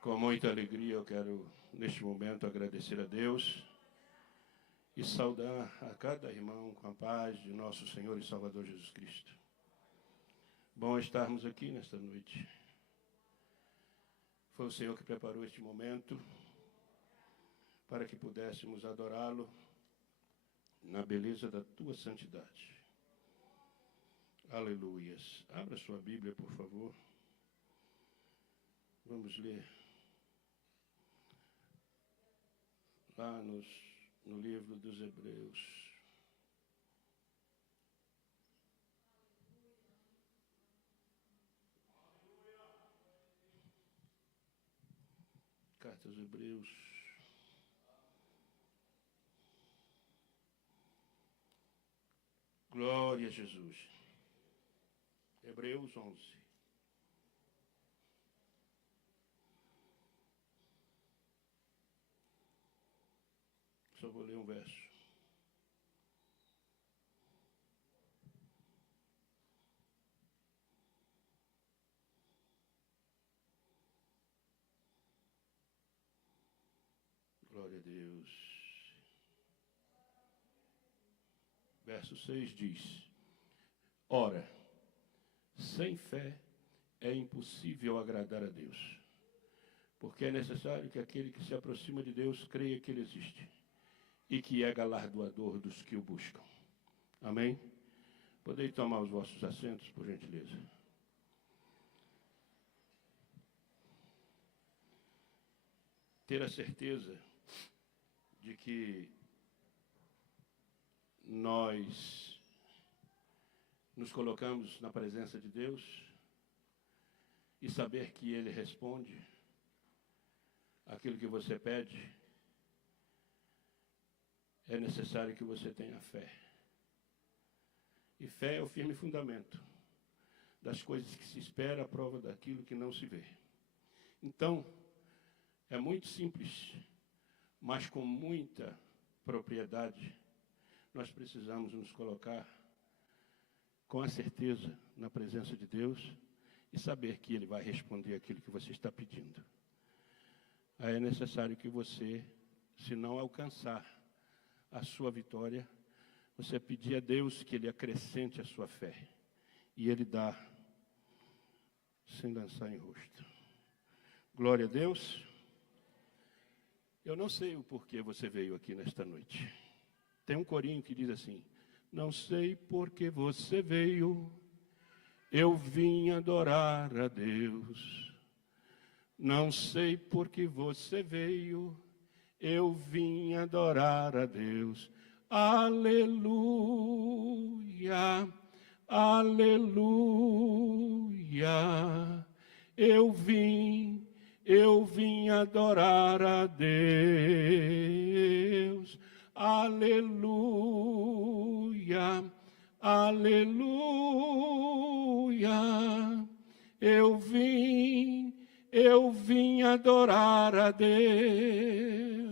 Com muita alegria eu quero, neste momento, agradecer a Deus e saudar a cada irmão com a paz de nosso Senhor e Salvador Jesus Cristo. Bom estarmos aqui nesta noite. Foi o Senhor que preparou este momento para que pudéssemos adorá-lo na beleza da tua santidade. Aleluias. Abra sua Bíblia, por favor. Vamos ler lá no livro dos Hebreus. Carta aos Hebreus. Glória a Jesus. Hebreus 11. Só vou ler um verso. Glória a Deus. Verso 6 diz: Ora, sem fé é impossível agradar a Deus, porque é necessário que aquele que se aproxima de Deus creia que Ele existe e que é galardoador dos que o buscam. Amém? Podem tomar os vossos assentos, por gentileza. Ter a certeza de que nós nos colocamos na presença de Deus e saber que Ele responde aquilo que você pede, é necessário que você tenha fé. E fé é o firme fundamento das coisas que se espera, a prova daquilo que não se vê. Então, é muito simples, mas com muita propriedade, nós precisamos nos colocar com a certeza na presença de Deus e saber que Ele vai responder aquilo que você está pedindo. Aí é necessário que você, se não alcançar a sua vitória, você pedir a Deus que Ele acrescente a sua fé. E Ele dá sem lançar em rosto. Glória a Deus. Eu não sei o porquê você veio aqui nesta noite. Tem um corinho que diz assim: não sei por que você veio, eu vim adorar a Deus. Não sei por que você veio, eu vim adorar a Deus. Aleluia, aleluia. Eu vim adorar a Deus. Aleluia, aleluia. Eu vim adorar a Deus.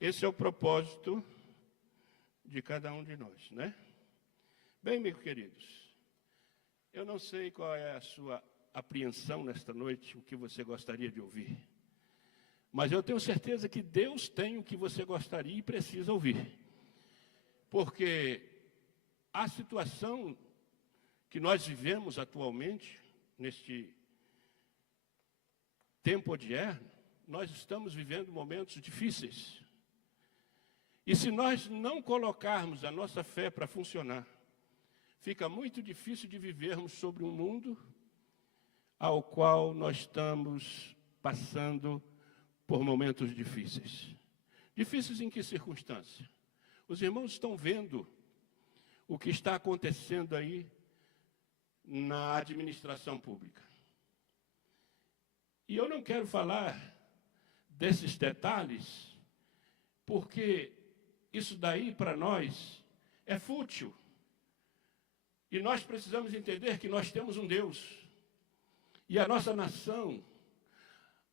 Esse é o propósito de cada um de nós, né? Bem, meus queridos, eu não sei qual é a sua apreensão nesta noite, o que você gostaria de ouvir. Mas eu tenho certeza que Deus tem o que você gostaria e precisa ouvir. Porque a situação que nós vivemos atualmente, neste tempo odierno, nós estamos vivendo momentos difíceis. E se nós não colocarmos a nossa fé para funcionar, fica muito difícil de vivermos sobre um mundo ao qual nós estamos passando por momentos difíceis. Difíceis em que circunstância? Os irmãos estão vendo o que está acontecendo aí na administração pública. E eu não quero falar desses detalhes, porque isso daí para nós é fútil. E nós precisamos entender que nós temos um Deus. E a nossa nação,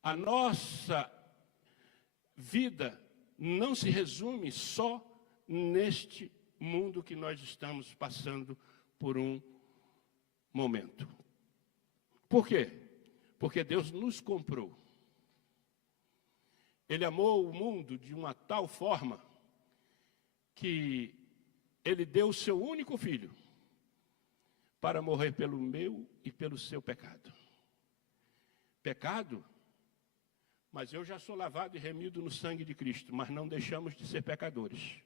a nossa vida não se resume só neste mundo que nós estamos passando por um momento. Por quê? Porque Deus nos comprou. Ele amou o mundo de uma tal forma que ele deu o seu único filho para morrer pelo meu e pelo seu pecado. Pecado? Mas eu já sou lavado e remido no sangue de Cristo, mas não deixamos de ser pecadores.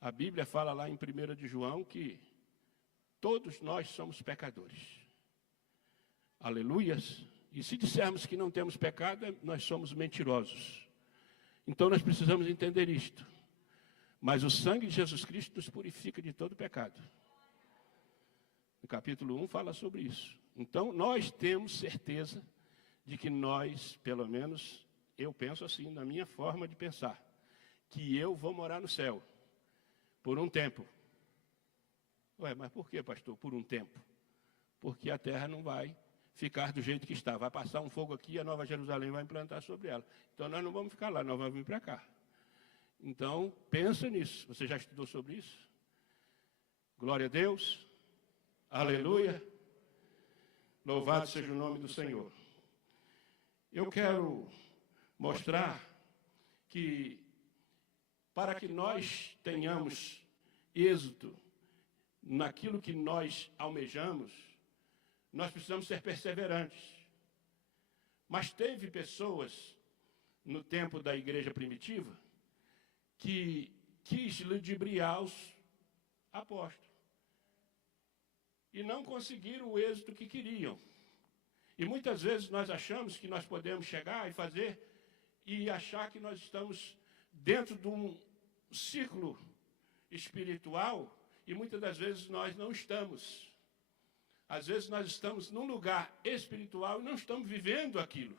A Bíblia fala lá em 1 de João que todos nós somos pecadores. Aleluias. E se dissermos que não temos pecado, nós somos mentirosos. Então nós precisamos entender isto. Mas o sangue de Jesus Cristo nos purifica de todo pecado. No capítulo 1 fala sobre isso. Então nós temos certeza de que nós, pelo menos, eu penso assim, na minha forma de pensar, que eu vou morar no céu, por um tempo. Ué, mas por que, pastor, por um tempo? Porque a terra não vai ficar do jeito que está. Vai passar um fogo aqui e a Nova Jerusalém vai implantar sobre ela. Então nós não vamos ficar lá, nós vamos vir para cá. Então, pensa nisso. Você já estudou sobre isso? Glória a Deus. Aleluia. Louvado seja o nome do Senhor. Eu quero mostrar que para que nós tenhamos êxito naquilo que nós almejamos, nós precisamos ser perseverantes. Mas teve pessoas no tempo da igreja primitiva que quis ludibriar os apóstolos e não conseguiram o êxito que queriam. E muitas vezes nós achamos que nós podemos chegar e fazer e achar que nós estamos dentro de um círculo espiritual e muitas das vezes nós não estamos. Às vezes nós estamos num lugar espiritual e não estamos vivendo aquilo.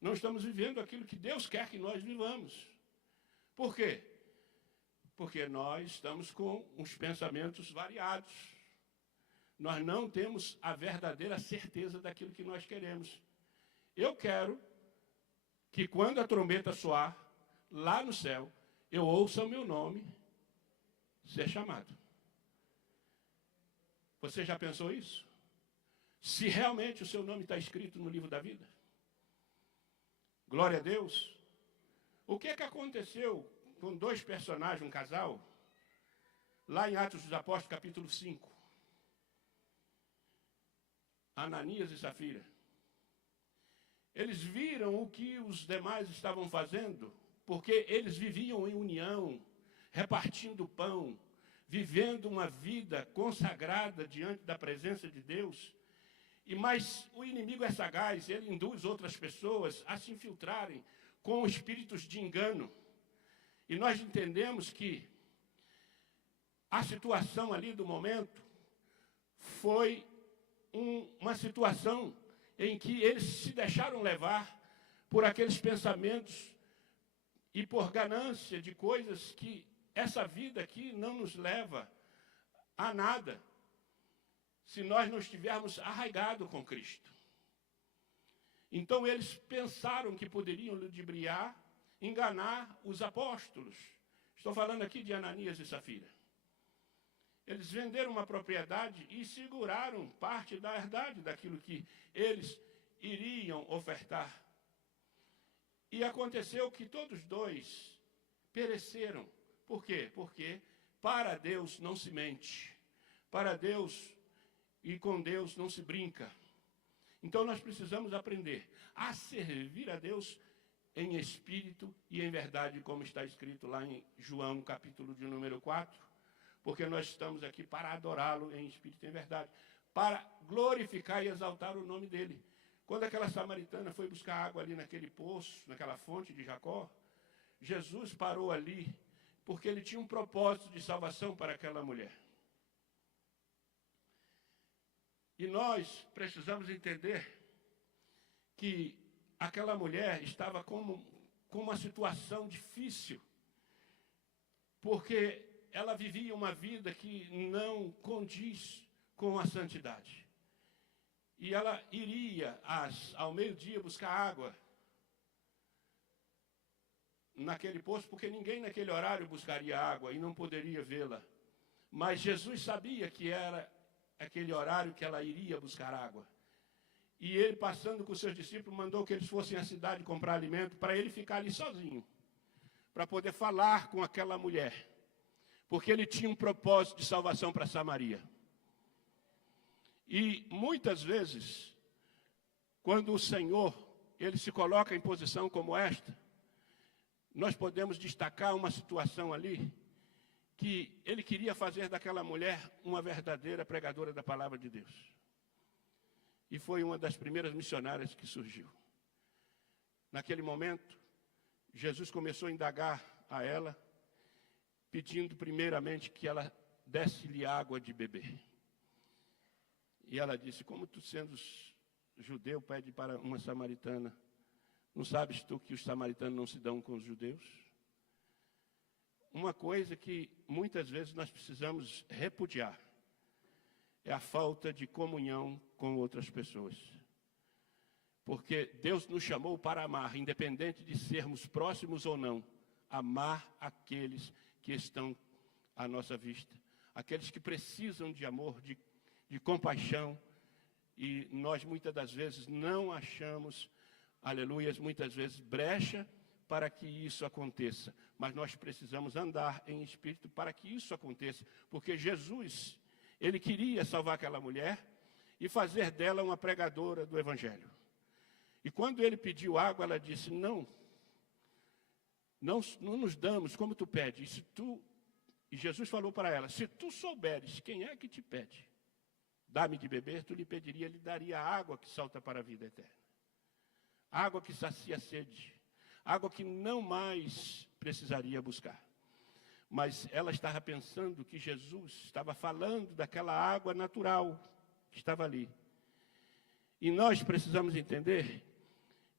Não estamos vivendo aquilo que Deus quer que nós vivamos. Por quê? Porque nós estamos com uns pensamentos variados. Nós não temos a verdadeira certeza daquilo que nós queremos. Eu quero que quando a trombeta soar, lá no céu, eu ouça o meu nome ser chamado. Você já pensou isso? Se realmente o seu nome está escrito no livro da vida? Glória a Deus. O que é que aconteceu com dois personagens, um casal, lá em Atos dos Apóstolos, capítulo 5? Ananias e Safira. Eles viram o que os demais estavam fazendo, porque eles viviam em união, repartindo pão, vivendo uma vida consagrada diante da presença de Deus. Mas o inimigo é sagaz, ele induz outras pessoas a se infiltrarem com espíritos de engano. E nós entendemos que a situação ali do momento foi uma situação em que eles se deixaram levar por aqueles pensamentos e por ganância de coisas que essa vida aqui não nos leva a nada se nós não estivermos arraigados com Cristo. Então eles pensaram que poderiam ludibriar, enganar os apóstolos. Estou falando aqui de Ananias e Safira. Eles venderam uma propriedade e seguraram parte da herdade daquilo que eles iriam ofertar. E aconteceu que todos dois pereceram. Por quê? Porque para Deus não se mente. Para Deus e com Deus não se brinca. Então nós precisamos aprender a servir a Deus em espírito e em verdade, como está escrito lá em João, capítulo de número 4. Porque nós estamos aqui para adorá-lo em espírito e em verdade, para glorificar e exaltar o nome dele. Quando aquela samaritana foi buscar água ali naquele poço, naquela fonte de Jacó, Jesus parou ali, porque ele tinha um propósito de salvação para aquela mulher. E nós precisamos entender que aquela mulher estava com uma situação difícil, porque ela vivia uma vida que não condiz com a santidade. E ela iria ao meio-dia buscar água naquele poço, porque ninguém naquele horário buscaria água e não poderia vê-la. Mas Jesus sabia que era aquele horário que ela iria buscar água. E ele, passando com seus discípulos, mandou que eles fossem à cidade comprar alimento para ele ficar ali sozinho, para poder falar com aquela mulher, porque ele tinha um propósito de salvação para Samaria. E muitas vezes, quando o Senhor, ele se coloca em posição como esta, nós podemos destacar uma situação ali, que ele queria fazer daquela mulher uma verdadeira pregadora da palavra de Deus. E foi uma das primeiras missionárias que surgiu. Naquele momento, Jesus começou a indagar a ela, pedindo primeiramente que ela desse-lhe água de beber. E ela disse: como tu, sendo judeu, pede para uma samaritana, não sabes tu que os samaritanos não se dão com os judeus? Uma coisa que muitas vezes nós precisamos repudiar é a falta de comunhão com outras pessoas. Porque Deus nos chamou para amar, independente de sermos próximos ou não, amar aqueles que estão à nossa vista, aqueles que precisam de amor, de compaixão, e nós muitas das vezes não achamos, aleluias, muitas vezes brecha para que isso aconteça, mas nós precisamos andar em espírito para que isso aconteça, porque Jesus, ele queria salvar aquela mulher e fazer dela uma pregadora do Evangelho. E quando ele pediu água, ela disse: não nos damos como tu pedes. E Jesus falou para ela: se tu souberes quem é que te pede, dá-me de beber, tu lhe pediria, ele daria a água que salta para a vida eterna. Água que sacia a sede. Água que não mais precisaria buscar. Mas ela estava pensando que Jesus estava falando daquela água natural que estava ali. E nós precisamos entender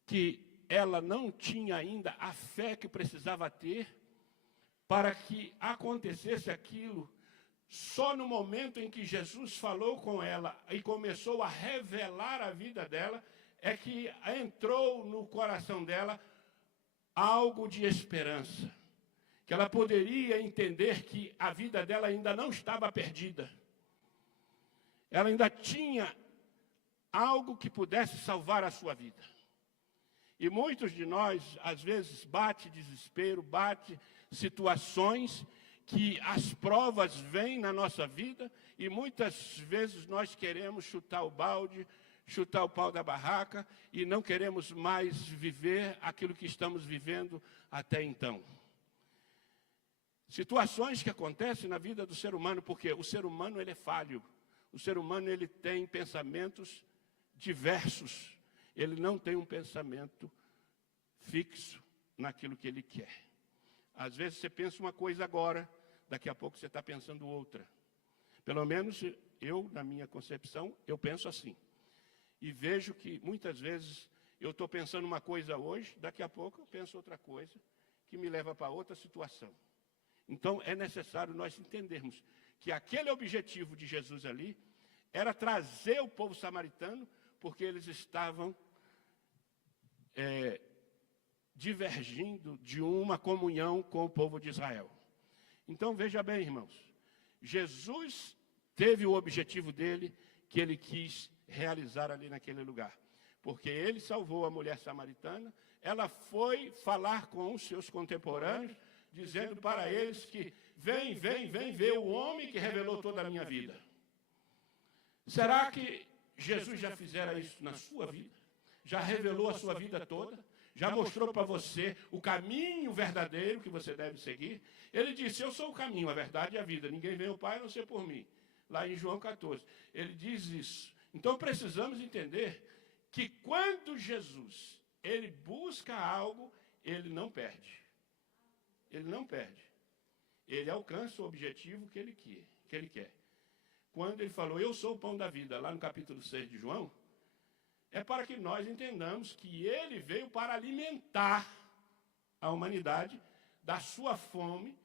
que ela não tinha ainda a fé que precisava ter para que acontecesse aquilo. Só no momento em que Jesus falou com ela e começou a revelar a vida dela, é que entrou no coração dela algo de esperança. Que ela poderia entender que a vida dela ainda não estava perdida. Ela ainda tinha algo que pudesse salvar a sua vida. E muitos de nós, às vezes, bate desespero, bate situações que as provas vêm na nossa vida e muitas vezes nós queremos chutar o balde, chutar o pau da barraca e não queremos mais viver aquilo que estamos vivendo até então. Situações que acontecem na vida do ser humano, porque o ser humano ele é falho. O ser humano ele tem pensamentos diversos. Ele não tem um pensamento fixo naquilo que ele quer. Às vezes você pensa uma coisa agora, daqui a pouco você está pensando outra. Pelo menos eu, na minha concepção, eu penso assim. E vejo que muitas vezes eu estou pensando uma coisa hoje, daqui a pouco eu penso outra coisa, que me leva para outra situação. Então é necessário nós entendermos que aquele objetivo de Jesus ali era trazer o povo samaritano, porque eles estavam divergindo de uma comunhão com o povo de Israel. Então veja bem, irmãos, Jesus teve o objetivo dele, que ele quis realizar ali naquele lugar. Porque ele salvou a mulher samaritana, ela foi falar com os seus contemporâneos, dizendo para eles que vem ver o homem que revelou toda a minha vida. Será que Jesus já fizera isso na sua vida? Já revelou a sua vida toda? Já mostrou para você o caminho verdadeiro que você deve seguir? Ele disse: eu sou o caminho, a verdade e a vida. Ninguém vem ao Pai a não ser por mim. Lá em João 14. Ele diz isso. Então precisamos entender que quando Jesus ele busca algo, ele não perde. Ele não perde. Ele alcança o objetivo que ele quer. Quando ele falou: eu sou o pão da vida, lá no capítulo 6 de João, é para que nós entendamos que ele veio para alimentar a humanidade da sua fome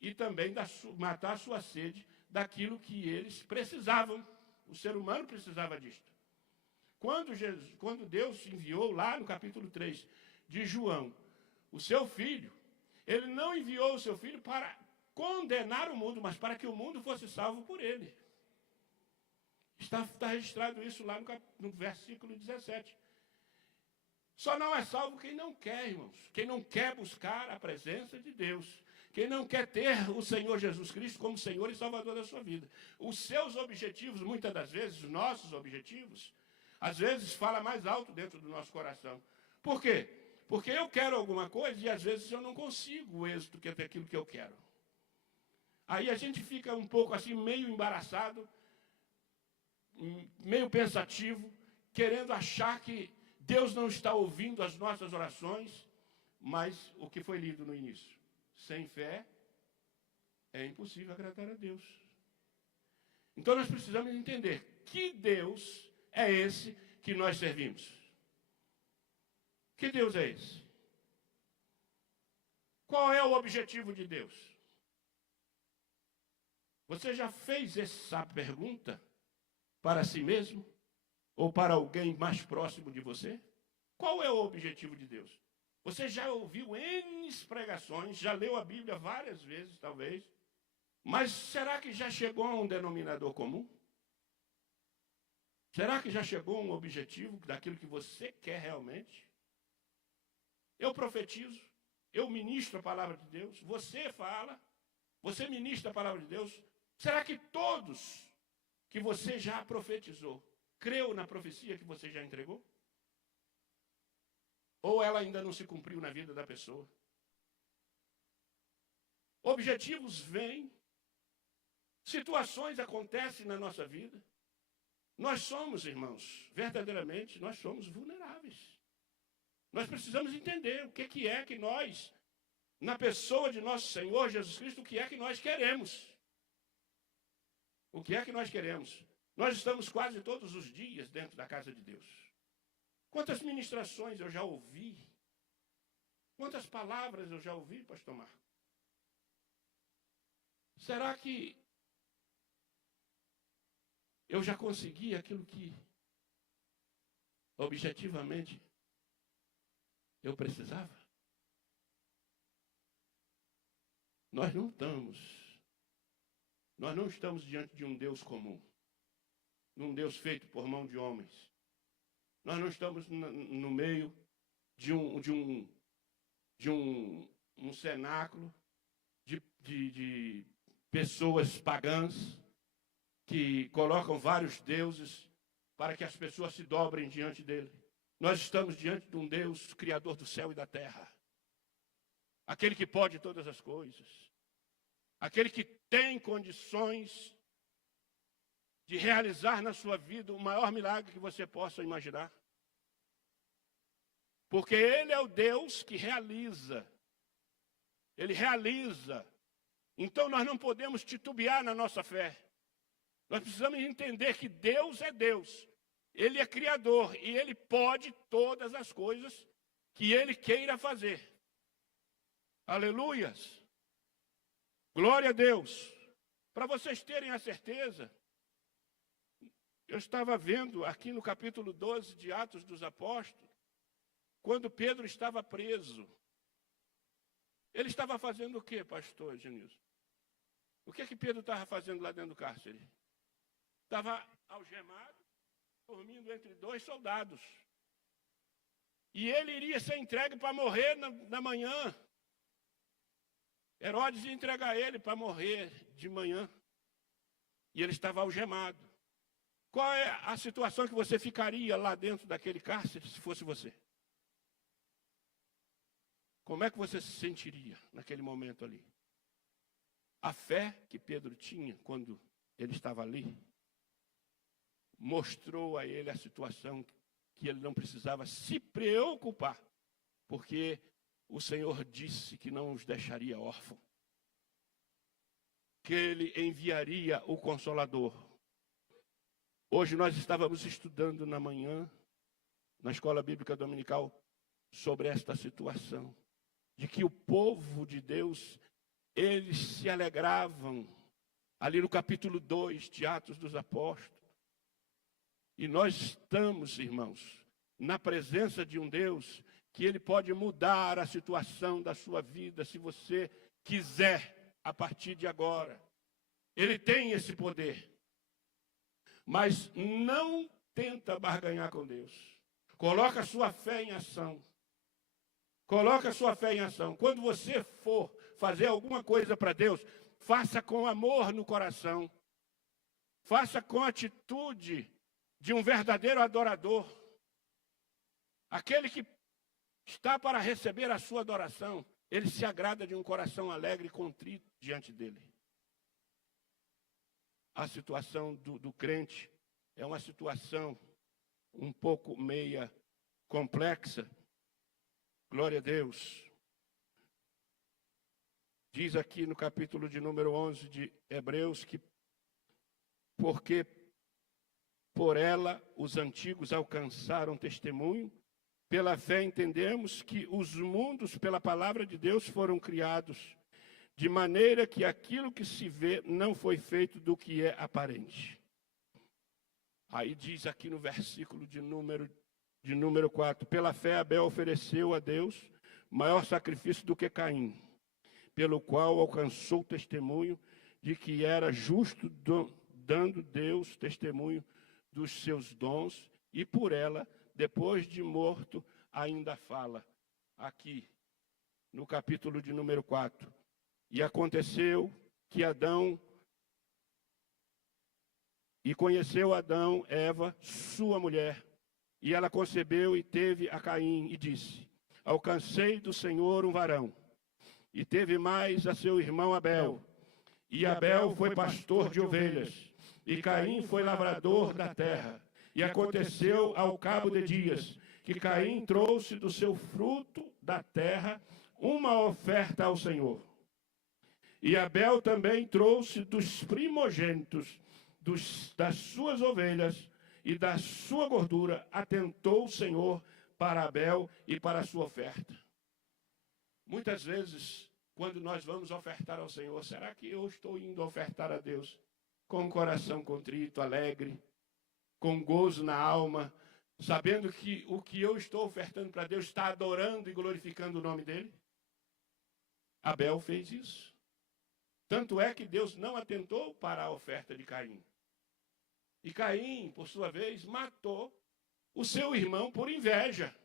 e também matar a sua sede daquilo que eles precisavam. O ser humano precisava disto. Quando Deus enviou lá no capítulo 3 de João o seu filho, ele não enviou o seu filho para condenar o mundo, mas para que o mundo fosse salvo por ele. Está registrado isso lá no versículo 17. Só não é salvo quem não quer, irmãos. Quem não quer buscar a presença de Deus. Quem não quer ter o Senhor Jesus Cristo como Senhor e Salvador da sua vida. Os seus objetivos, muitas das vezes, os nossos objetivos, às vezes fala mais alto dentro do nosso coração. Por quê? Porque eu quero alguma coisa e às vezes eu não consigo o êxito que é daquilo que eu quero. Aí a gente fica um pouco assim, meio embaraçado, meio pensativo, querendo achar que Deus não está ouvindo as nossas orações, mas o que foi lido no início. Sem fé é impossível agradar a Deus. Então nós precisamos entender que Deus é esse que nós servimos. Que Deus é esse? Qual é o objetivo de Deus? Você já fez essa pergunta para si mesmo? Ou para alguém mais próximo de você? Qual é o objetivo de Deus? Você já ouviu N pregações, já leu a Bíblia várias vezes, talvez, mas será que já chegou a um denominador comum? Será que já chegou a um objetivo daquilo que você quer realmente? Eu profetizo, eu ministro a palavra de Deus, você fala, você ministra a palavra de Deus. Será que todos que você já profetizou creu na profecia que você já entregou? Ou ela ainda não se cumpriu na vida da pessoa? Objetivos vêm, situações acontecem na nossa vida. Nós somos, irmãos, verdadeiramente, nós somos vulneráveis. Nós precisamos entender o que é que nós, na pessoa de nosso Senhor Jesus Cristo, o que é que nós queremos. O que é que nós queremos? Nós estamos quase todos os dias dentro da casa de Deus. Quantas ministrações eu já ouvi? Quantas palavras eu já ouvi, pastor Marco? Será que eu já consegui aquilo que objetivamente eu precisava? Nós não estamos diante de um Deus comum, de um Deus feito por mão de homens. Nós não estamos no meio de um cenáculo de pessoas pagãs que colocam vários deuses para que as pessoas se dobrem diante dele. Nós estamos diante de um Deus criador do céu e da terra. Aquele que pode todas as coisas. Aquele que tem condições de realizar na sua vida o maior milagre que você possa imaginar. Porque Ele é o Deus que realiza. Ele realiza. Então nós não podemos titubear na nossa fé. Nós precisamos entender que Deus é Deus. Ele é Criador e Ele pode todas as coisas que Ele queira fazer. Aleluias. Glória a Deus. Para vocês terem a certeza, eu estava vendo aqui no capítulo 12 de Atos dos Apóstolos, quando Pedro estava preso. Ele estava fazendo o quê, pastor Genilson? O que é que Pedro estava fazendo lá dentro do cárcere? Estava algemado, dormindo entre dois soldados. E ele iria ser entregue para morrer na manhã. Herodes ia entregar ele para morrer de manhã. E ele estava algemado. Qual é a situação que você ficaria lá dentro daquele cárcere se fosse você? Como é que você se sentiria naquele momento ali? A fé que Pedro tinha quando ele estava ali mostrou a ele a situação que ele não precisava se preocupar, porque o Senhor disse que não os deixaria órfãos, que Ele enviaria o Consolador. Hoje nós estávamos estudando na manhã, na Escola Bíblica Dominical, sobre esta situação, de que o povo de Deus, eles se alegravam, ali no capítulo 2 de Atos dos Apóstolos. E nós estamos, irmãos, na presença de um Deus que Ele pode mudar a situação da sua vida, se você quiser, a partir de agora. Ele tem esse poder. mas não tenta barganhar com Deus. Coloca a sua fé em ação. Coloca a sua fé em ação. Quando você for fazer alguma coisa para Deus, faça com amor no coração. Faça com a atitude de um verdadeiro adorador. Aquele que está para receber a sua adoração, ele se agrada de um coração alegre e contrito diante dele. A situação do crente é uma situação um pouco meia complexa. Glória a Deus. Diz aqui no capítulo de número 11 de Hebreus que porque por ela os antigos alcançaram testemunho, pela fé entendemos que os mundos pela palavra de Deus foram criados, de maneira que aquilo que se vê não foi feito do que é aparente. Aí diz aqui no versículo de número 4, pela fé Abel ofereceu a Deus maior sacrifício do que Caim, pelo qual alcançou testemunho de que era justo, dando Deus testemunho dos seus dons, e por ela, depois de morto, ainda fala, aqui, no capítulo de número 4. E aconteceu que conheceu Adão, Eva, sua mulher, e ela concebeu e teve a Caim, e disse, alcancei do Senhor um varão, e teve mais a seu irmão Abel, e Abel foi pastor de ovelhas, e Caim foi lavrador da terra. E aconteceu ao cabo de dias, que Caim trouxe do seu fruto da terra uma oferta ao Senhor. E Abel também trouxe dos primogênitos das suas ovelhas e da sua gordura, atentou o Senhor para Abel e para a sua oferta. Muitas vezes, quando nós vamos ofertar ao Senhor, será que eu estou indo ofertar a Deus com um coração contrito, alegre, com gozo na alma, sabendo que o que eu estou ofertando para Deus está adorando e glorificando o nome dele? Abel fez isso. Tanto é que Deus não atentou para a oferta de Caim. E Caim, por sua vez, matou o seu irmão por inveja.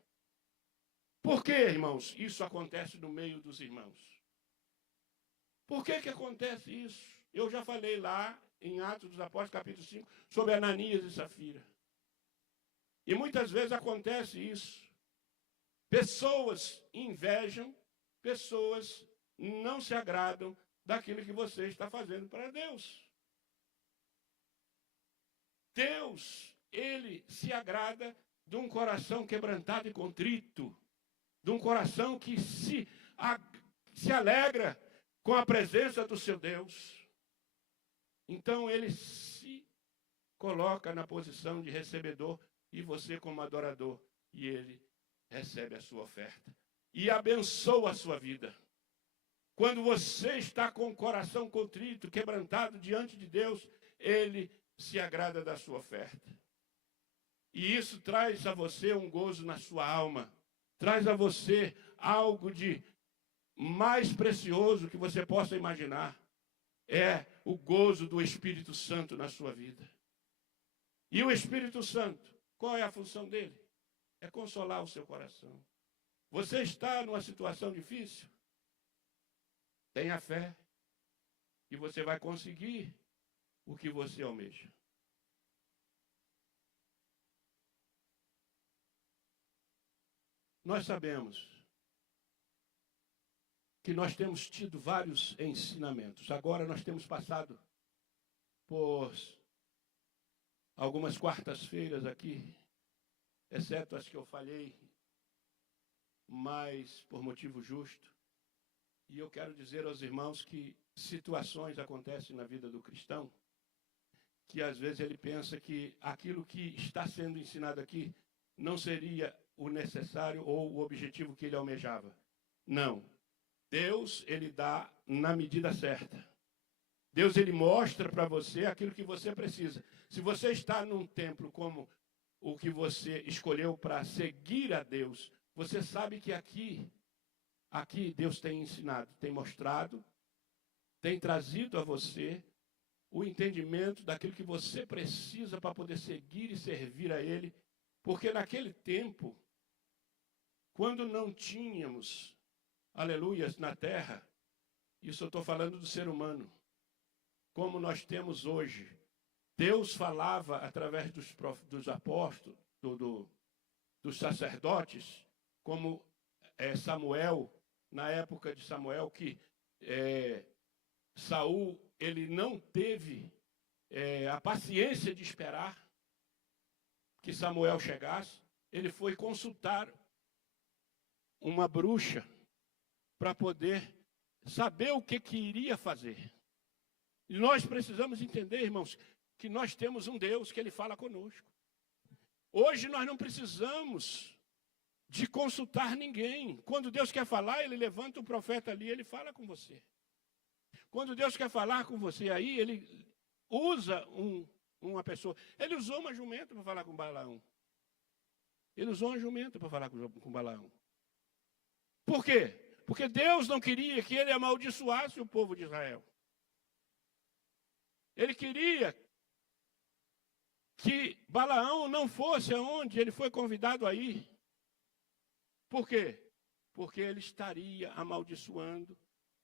Por que, irmãos, isso acontece no meio dos irmãos? Por que acontece isso? Eu já falei lá em Atos dos Apóstolos, capítulo 5, sobre Ananias e Safira. E muitas vezes acontece isso. Pessoas invejam, pessoas não se agradam daquilo que você está fazendo para Deus. Deus, ele se agrada de um coração quebrantado e contrito, de um coração que se alegra com a presença do seu Deus. Então ele se coloca na posição de recebedor e você como adorador, e ele recebe a sua oferta e abençoa a sua vida. Quando você está com o coração contrito, quebrantado diante de Deus, ele se agrada da sua oferta. E isso traz a você um gozo na sua alma, traz a você algo de mais precioso que você possa imaginar. É o gozo do Espírito Santo na sua vida. E o Espírito Santo, qual é a função dele? É consolar o seu coração. Você está numa situação difícil? Tenha fé que você vai conseguir o que você almeja. Nós sabemos que nós temos tido vários ensinamentos. Agora nós temos passado por algumas quartas-feiras aqui, exceto as que eu falhei, mas por motivo justo. E eu quero dizer aos irmãos que situações acontecem na vida do cristão, que às vezes ele pensa que aquilo que está sendo ensinado aqui não seria o necessário ou o objetivo que ele almejava. Não. Deus, ele dá na medida certa. Deus, ele mostra para você aquilo que você precisa. Se você está num templo como o que você escolheu para seguir a Deus, você sabe que aqui Deus tem ensinado, tem mostrado, tem trazido a você o entendimento daquilo que você precisa para poder seguir e servir a Ele, porque naquele tempo, quando não tínhamos, aleluias, na terra, isso eu estou falando do ser humano, como nós temos hoje. Deus falava através dos apóstolos, dos sacerdotes, como Samuel, na época de Samuel, que Saul, ele não teve a paciência de esperar que Samuel chegasse. Ele foi consultar uma bruxa para poder saber o que iria fazer. E nós precisamos entender, irmãos, que nós temos um Deus que Ele fala conosco. Hoje nós não precisamos de consultar ninguém. Quando Deus quer falar, Ele levanta um profeta ali, Ele fala com você. Quando Deus quer falar com você aí, Ele usa uma pessoa. Ele usou uma jumenta para falar com Balaão. Ele usou uma jumenta para falar com Balaão. Por quê? Porque Deus não queria que ele amaldiçoasse o povo de Israel. Ele queria que Balaão não fosse aonde ele foi convidado a ir. Por quê? Porque ele estaria amaldiçoando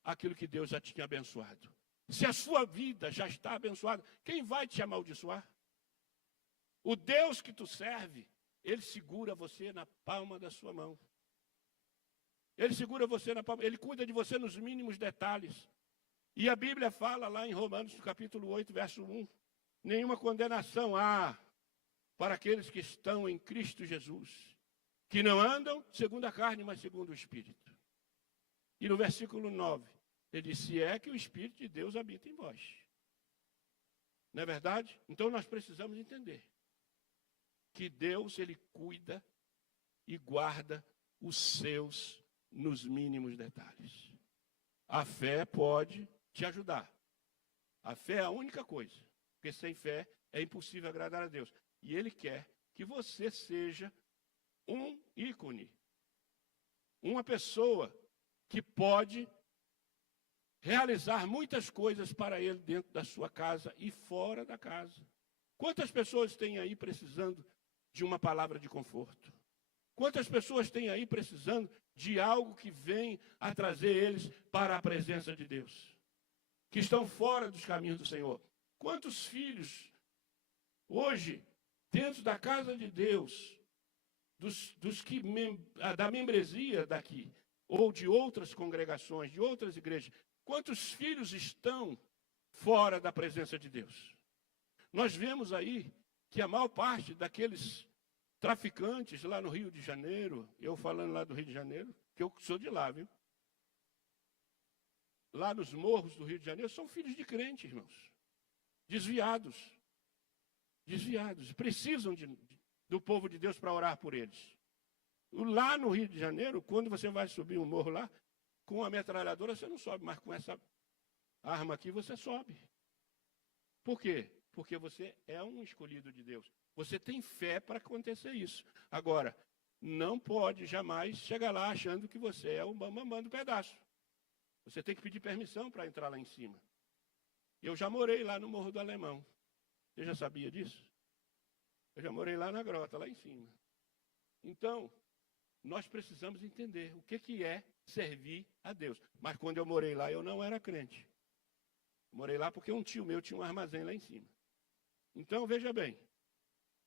aquilo que Deus já tinha abençoado. Se a sua vida já está abençoada, quem vai te amaldiçoar? O Deus que tu serve, Ele segura você na palma da sua mão. Ele segura você na palma, Ele cuida de você nos mínimos detalhes. E a Bíblia fala lá em Romanos, capítulo 8, verso 1, nenhuma condenação há para aqueles que estão em Cristo Jesus, que não andam segundo a carne, mas segundo o Espírito. E no versículo 9, ele diz, se é que o Espírito de Deus habita em vós. Não é verdade? Então nós precisamos entender que Deus, Ele cuida e guarda os seus nos mínimos detalhes. A fé pode te ajudar. A fé é a única coisa, porque sem fé é impossível agradar a Deus. E Ele quer que você seja um ícone, uma pessoa que pode realizar muitas coisas para Ele dentro da sua casa e fora da casa. Quantas pessoas têm aí precisando de uma palavra de conforto? Quantas pessoas têm aí precisando de algo que vem a trazer eles para a presença de Deus? Que estão fora dos caminhos do Senhor. Quantos filhos, hoje, dentro da casa de Deus, da membresia daqui, ou de outras congregações, de outras igrejas, quantos filhos estão fora da presença de Deus? Nós vemos aí que a maior parte daqueles traficantes lá no Rio de Janeiro, eu falando lá do Rio de Janeiro, que eu sou de lá, viu? Lá nos morros do Rio de Janeiro, são filhos de crentes, irmãos. Desviados. Desviados. Precisam do povo de Deus para orar por eles. Lá no Rio de Janeiro, quando você vai subir um morro lá, com a metralhadora você não sobe, mas com essa arma aqui você sobe. Por quê? Porque você é um escolhido de Deus. Você tem fé para acontecer isso. Agora, não pode jamais chegar lá achando que você é o bambambam do pedaço. Você tem que pedir permissão para entrar lá em cima. Eu já morei lá no Morro do Alemão. Você já sabia disso? Eu já morei lá na grota, lá em cima. Então, nós precisamos entender o que é servir a Deus. Mas quando eu morei lá, eu não era crente. Morei lá porque um tio meu tinha um armazém lá em cima. Então, veja bem,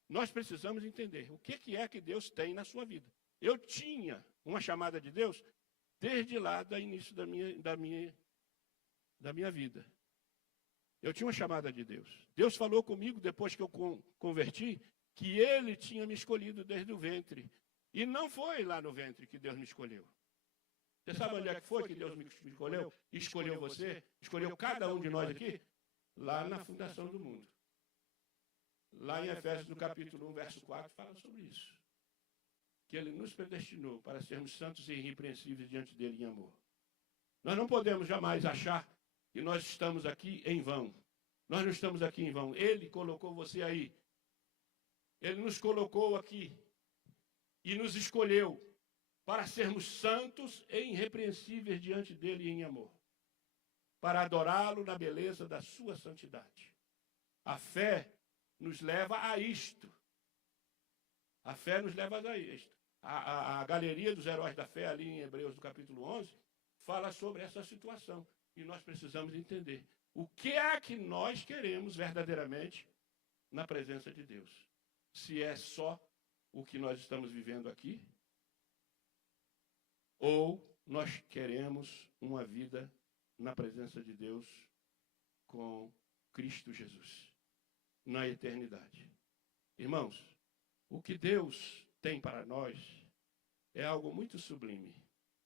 nós precisamos entender o que é que Deus tem na sua vida. Eu tinha uma chamada de Deus desde lá do início da minha vida. Eu tinha uma chamada de Deus. Deus falou comigo depois que eu converti, que Ele tinha me escolhido desde o ventre. E não foi lá no ventre que Deus me escolheu. Você sabe onde é que foi que Deus me escolheu? Escolheu você, escolheu cada um de nós aqui? Lá na fundação do mundo. Lá em Efésios, no capítulo 1, verso 4, fala sobre isso. Que Ele nos predestinou para sermos santos e irrepreensíveis diante dEle em amor. Nós não podemos jamais achar que nós estamos aqui em vão. Nós não estamos aqui em vão. Ele colocou você aí. Ele nos colocou aqui. E nos escolheu para sermos santos e irrepreensíveis diante dEle em amor. para adorá-lo na beleza da sua santidade. A fé nos leva a isto. A fé nos leva a isto. A galeria dos heróis da fé, ali em Hebreus, no capítulo 11, fala sobre essa situação. E nós precisamos entender o que é que nós queremos verdadeiramente na presença de Deus. Se é só o que nós estamos vivendo aqui, ou nós queremos uma vida na presença de Deus com Cristo Jesus, na eternidade. Irmãos, o que Deus tem para nós é algo muito sublime.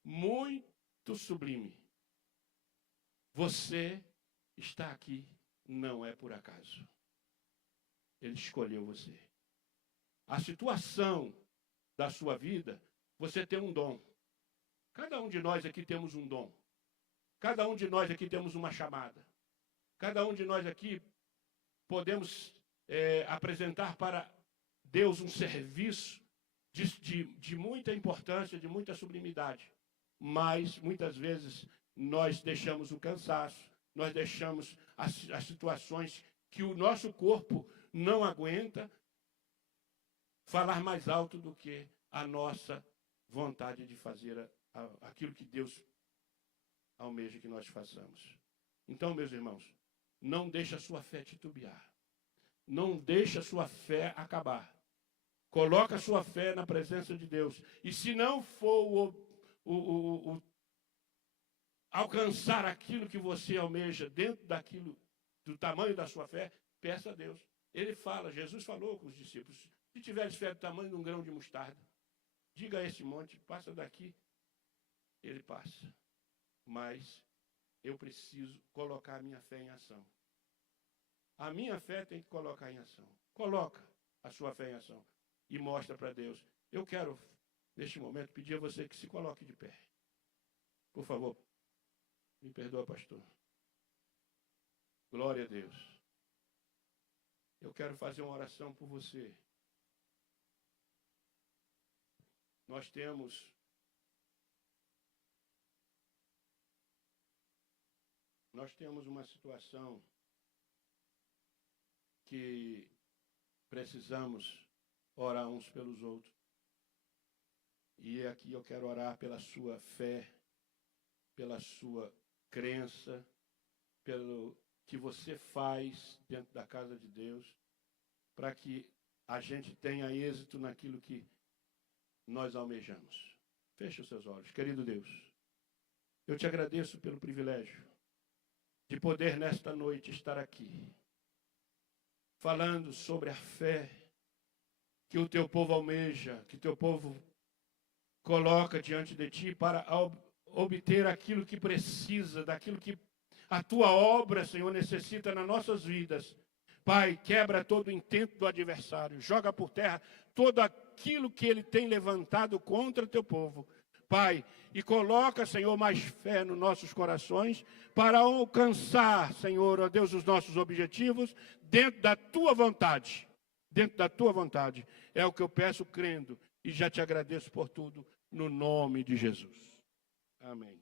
Muito sublime. Você está aqui não é por acaso. Ele escolheu você. A situação da sua vida, você tem um dom. Cada um de nós aqui temos um dom. Cada um de nós aqui temos uma chamada. Cada um de nós aqui podemos apresentar para Deus um serviço de muita importância, de muita sublimidade. Mas, muitas vezes, nós deixamos o cansaço, nós deixamos as situações que o nosso corpo não aguenta falar mais alto do que a nossa vontade de fazer aquilo que Deus almeja que nós façamos. Então, meus irmãos, não deixe a sua fé titubear. Não deixe a sua fé acabar. Coloca a sua fé na presença de Deus. E se não for alcançar aquilo que você almeja dentro daquilo, do tamanho da sua fé, peça a Deus. Ele fala, Jesus falou com os discípulos, se tiveres fé do tamanho de um grão de mostarda, diga a esse monte, passa daqui. Ele passa. Mas eu preciso colocar a minha fé em ação. A minha fé tem que colocar em ação. Coloca a sua fé em ação e mostra para Deus. Eu quero, neste momento, pedir a você que se coloque de pé. Por favor. Me perdoa, pastor. Glória a Deus. Eu quero fazer uma oração por você. Nós temos uma situação que precisamos orar uns pelos outros. E aqui eu quero orar pela sua fé, pela sua crença, pelo que você faz dentro da casa de Deus, para que a gente tenha êxito naquilo que nós almejamos. Feche os seus olhos. Querido Deus, eu te agradeço pelo privilégio de poder nesta noite estar aqui, falando sobre a fé que o teu povo almeja, que o teu povo coloca diante de ti para obter aquilo que precisa, daquilo que a tua obra, Senhor, necessita nas nossas vidas. Pai, quebra todo o intento do adversário, joga por terra todo aquilo que ele tem levantado contra o teu povo. Pai, e coloca, Senhor, mais fé nos nossos corações para alcançar, Senhor, ó Deus, os nossos objetivos dentro da tua vontade. Dentro da tua vontade. É o que eu peço crendo e já te agradeço por tudo, no nome de Jesus. Amém.